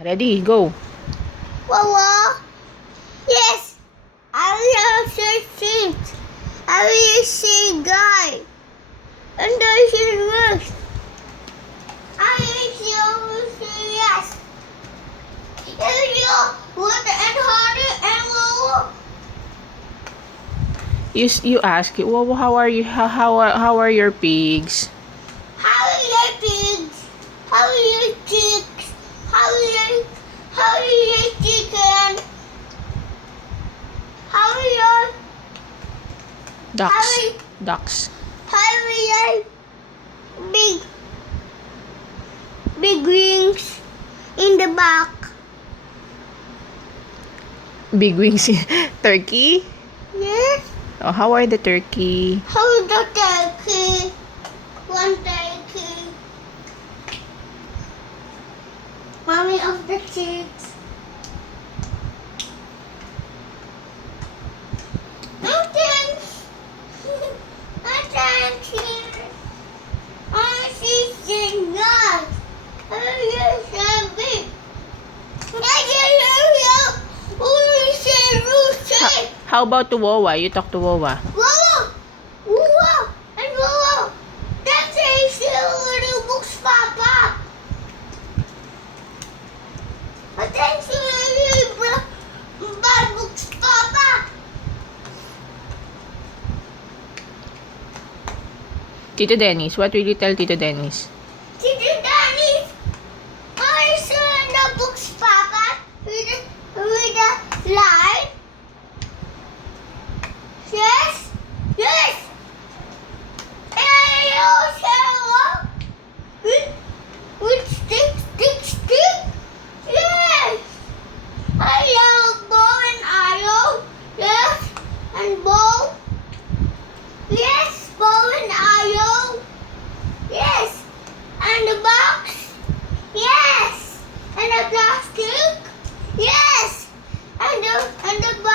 Ready, go. Wawa. Yes. I will say things. I will say guy. And I say yes. I will say yes. You wood and harder and wawa. You ask, well, how are you? How are your pigs? How are your pigs? How are your chicks? How are your chicken? How are your Ducks. how are your big wings in the back? Big wings. Turkey. Yes. Oh, how are the turkey? How is the turkey? One turkey. Mommy of the chicks. No thanks. No thanks here. She's saying yes. Yes, I'm big. How about to Wawa? You talk to Wawa. Whoa! Whoa! And whoa! That's a little books, Papa. But that's a bad books, Papa. Tito Dennis, what will you tell Tito Dennis? Tito Danny, I saw the books, Papa. With the light. Yes? Yes! And also with stick. Yes! I love bow and arrow. Yes. And bow. Yes, bow and arrow. Yes. And the box. Yes. And the plastic. Yes. And the box.